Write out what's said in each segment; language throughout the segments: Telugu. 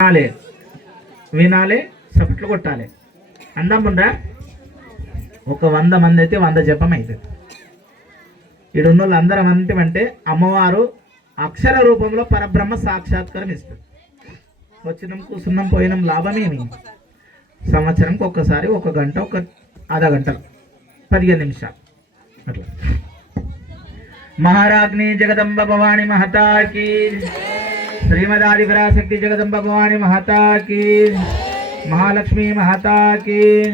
వినాలి వినాలి చప్పట్లు కొట్టాలి. అందం ఒక వంద మంది అయితే వంద జపం అవుతుంది ఇడున్న వాళ్ళు అందరం అంతేమంటే అమ్మవారు అక్షర రూపంలో పరబ్రహ్మ సాక్షాత్కారం ఇస్తుంది వచ్చినాం కూర్చున్నాం పోయినాం లాభమేమి సంవత్సరంకి ఒక్కసారి ఒక గంట ఒక అర్ధ గంట పదిహేను నిమిషాలు. అట్లా. మహారాజ్ని జగదంబ భవాని మహతాకి श्रीमदादि पराशक्ति जगदम्बा भवानी महता की। महालक्ष्मी महता की।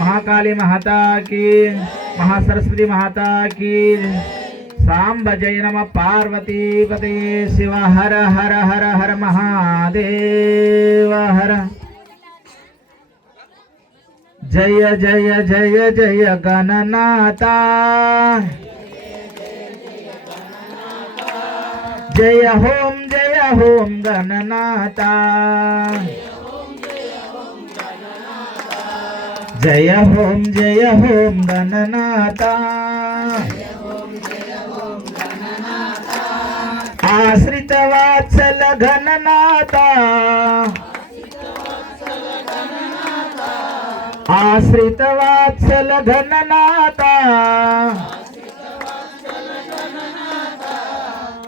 महाकाली महता की। महासरस्वती महता की। सांब जय नम पार्वती पते शिव हर हर हर हर महादेव हर। जय जय जय जय गणनाता। जय होम जय होम गणनाथा. जय होम जय होम गणनाथा. आश्रित वात्सल घननाथा आश्रित वात्सल घननाथा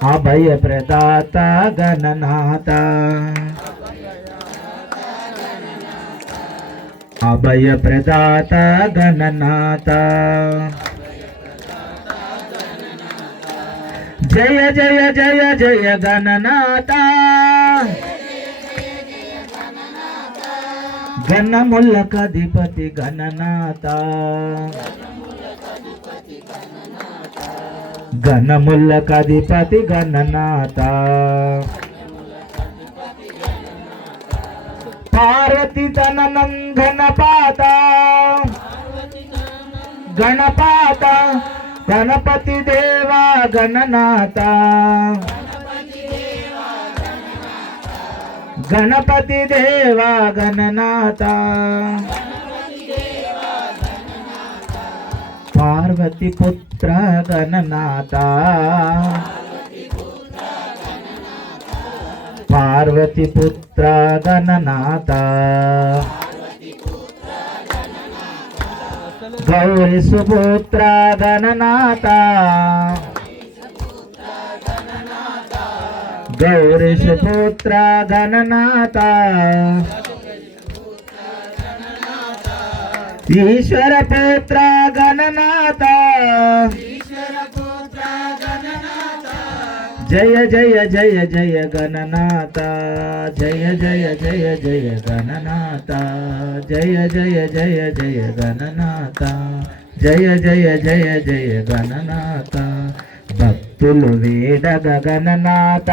अभय प्रदाता गणनाता अभय प्रदाता गणनाता जय जय जय जय गणनाता अधिपति गणनाता గణనాథ గణములకధిపతి గణనాథ పార్వతి తననం గణపాత గణపాత గణపతి దేవా గణనాథ గణపతి దేవా గణనాథ పార్వతి పుత్ర గణనాథ. పార్వతి పుత్ర గణనాథ. గౌరి సుపుత్ర గణనాథ. గౌరి సుపుత్ర గణనాథ. ఈశ్వర పుత్ర గణనాథ జయ జయ జయ జయ గణనాథ జయ జయ జయ జయ గణనాథ జయ జయ జయ జయ గణనాథ జయ జయ జయ జయ గణనాథ భక్తులు వేడగ గణనాథ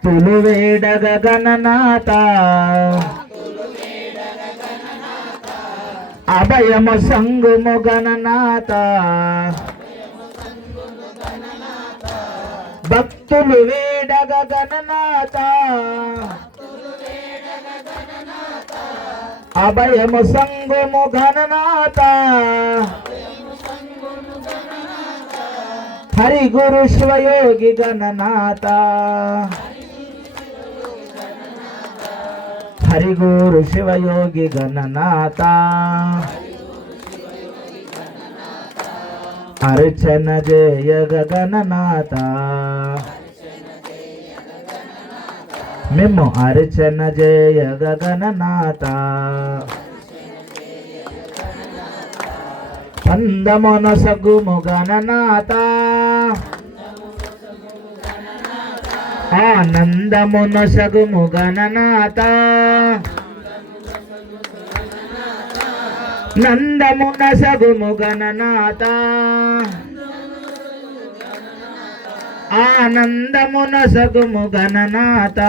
భక్తులు వేడగ గణనాథ అభయము సంగుము గణనాథ భక్తులు వేడగ గణనాథ అభయము సంగుము గణనాథ హరి గురు శివయోగి గణనాథ హరి గురు శివయోగి గణనాథ. అర్చన జయ గగననాథ. మేము అర్చన జయ గగననాథ. పందమున సగుము గణనాథ. ఆనందమున సగుము గణనాథ నందమున సగుము గణనాథ ఆనందమున సగుము గణనాథ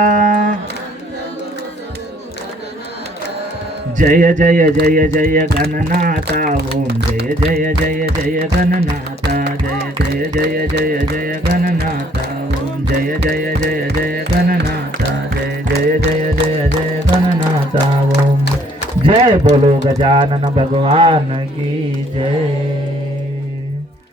जय जय जय जय गणनाथा ओम जय जय जय जय गणनाथा जय जय जय जय जय गणनाथा ओम जय जय जय जय गणनाथा जय जय जय जय जय गणनाथा ओम जय बोलो गजानन भगवान की जय